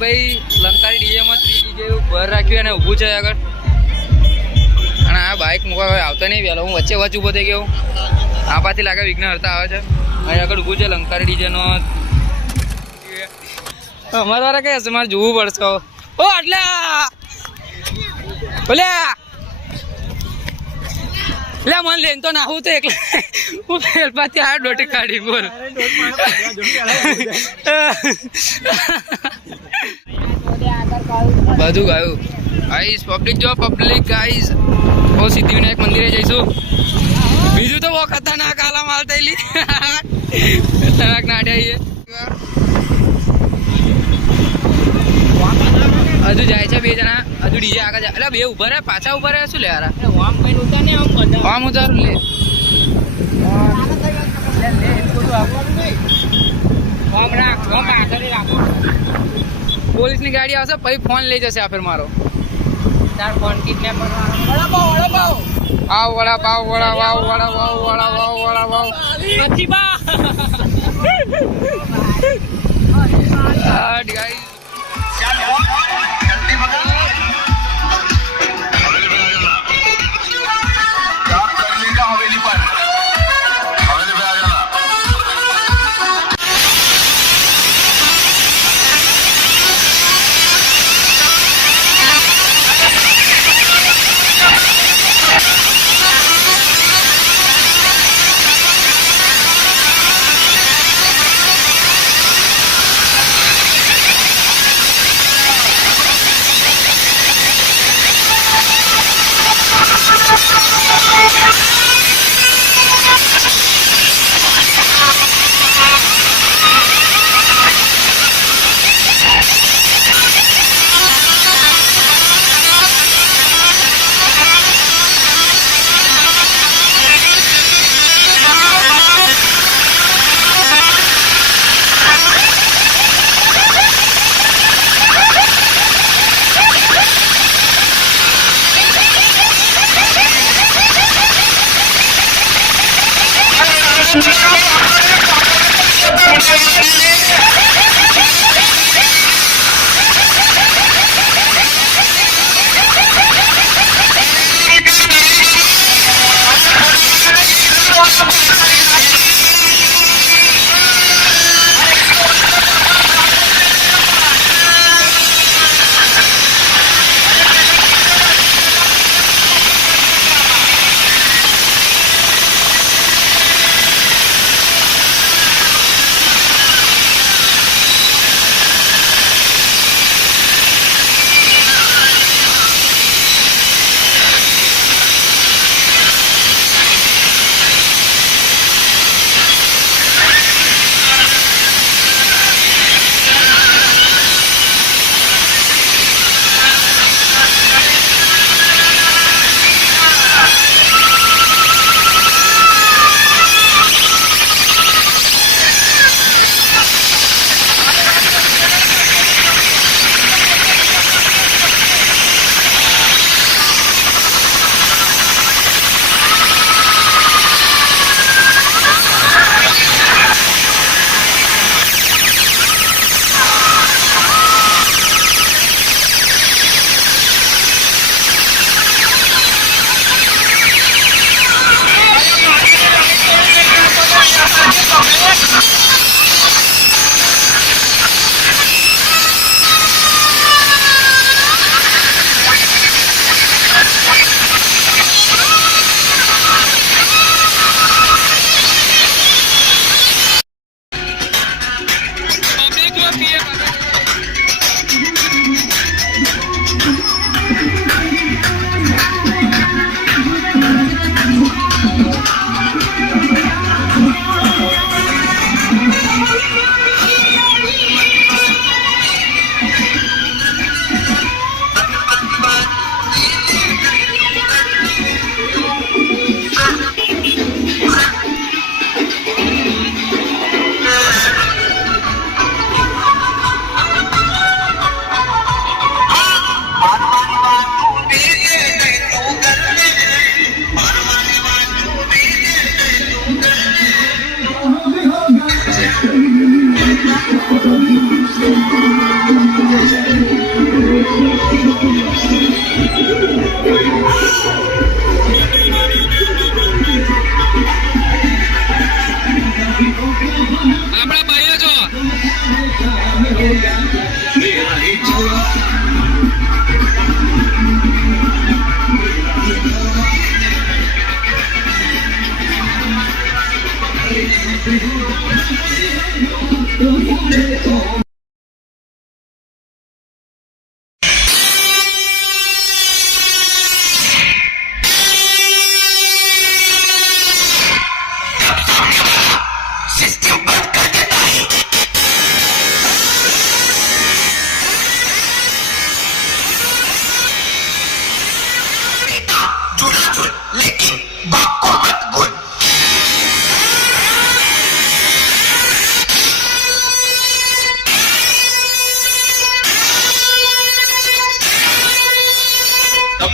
ભાઈ લંકારી ડીજેમાં 3 ડીજે બહાર રાખ્યું અને ઊભું છે આગળ. અને આ બાઇક મૂકવા આવતા નહીં વહેલો. હું વચ્ચે ઊભો થઈ ગયો. આપાથી લાગે વિઘ્ન હરતા આવે છે. અહીં આગળ ઊભું છે લંકારી ડીજેનો. અમારા વાળા કઈ હશે? મારે જોવું પડશે. ઓ આટલા બોલ્યા લે મને લઈને તો નાહું તો એકલા હું પેલપાથી આ ડોટી કાઢી બોલ. બધું ગાયું ગાઈસ. પબ્લિક જો પબ્લિક ગાઈસ. બહુ સિદ્ધિવિનાયક મંદિરે જઈશું. બીજું તો બહુ ખતરનાક આલા માલ થયેલી ખતરનાક નાડ્યા. હજુ જાય છે 2 જણા. હજુ ડીજે આગળ જાય. એટલે 2 ઉભા રહે પાછા ઉભા રહે. શું લે યાર આમ ઉતારું લે. પોલીસ ની ગાડી આવશે પછી ફોન લઈ જશે. આ ફેર મારો આવ વડાપાવ વડાપાવ વડાપાવ વડાપાવ વડાપાવ ગાઈસ.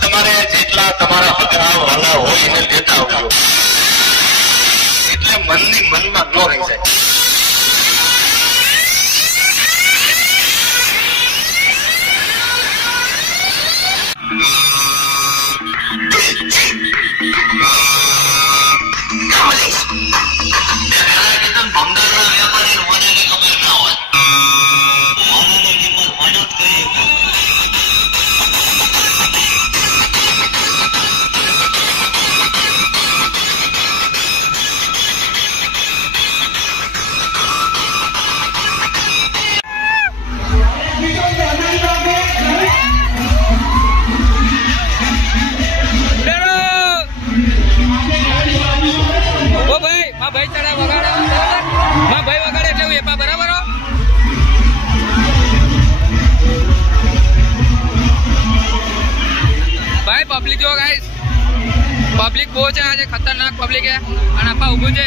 તમારે જેટલા તમારા હગરા વાલા હોય એને લેતા આવજો, એટલે મનની મનમાં ન રહી જાય. ભાઈ ચડે વગાડે માં ભાઈ વગાડે એટલે હું એપા બરાબર હો. ભાઈ પબ્લિક જો ગાઈસ, પબ્લિક બહુ છે આજે, ખતરનાક પબ્લિક છે. અને આપા ઊભું છે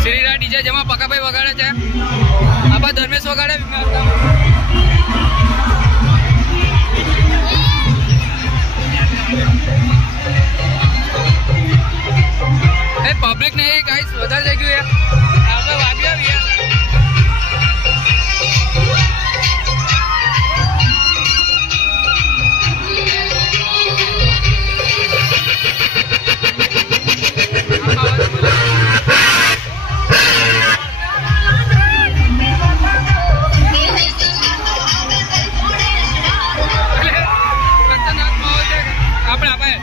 શ્રીરા ડીજે, જેમાં પકાભાઈ વગાડે છે, આપા ધર્મેશ વગાડે. પબ્લિક નહીં ગાઈસ, વધારે થઈ ગયું આપણે વાગ્યા આવ્યા. આપણે આપણે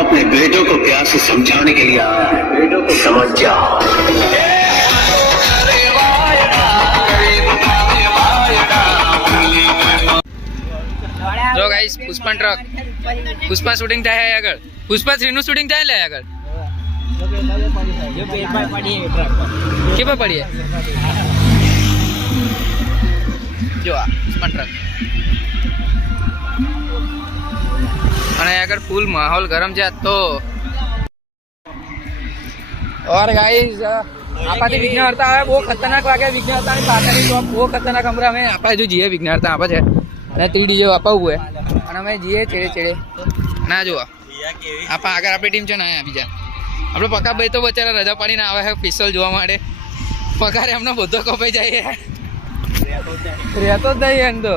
अपने बेटों को प्यार से समझाने के लिए आया है। बेटों को समझ जाओ। જો guys Pushpa truck Pushpa shooting થાય છે આગળ પુષ્પા 3 નું શૂટિંગ થાય લે આગળ કે પર પડી જો આ પુષ્પા ટ્રક અને આગળ ફૂલ માહોલ ગરમ છે તો और गाइस આપાથી વિઘ્નહર્તા આવે બહુ ખતરનાક લાગે વિઘ્નહર્તાની પાછળની તો બહુ ખતરનાક હમણાં અમે આપા જો જીએ વિઘ્નહર્તા આપા છે અને 3D જેવો અપાવું હે અને અમે જીએ ચેડે ના જો આપા આગળ આપણી ટીમ છે ને અહીંયા બીજા આપણે પકાભાઈ તો બચારા રજા પાડીને આવે છે પિસ્તોલ જોવા માટે પગારે એમનો બધો કપાઈ જાય રહેતો જ નહીં એમ તો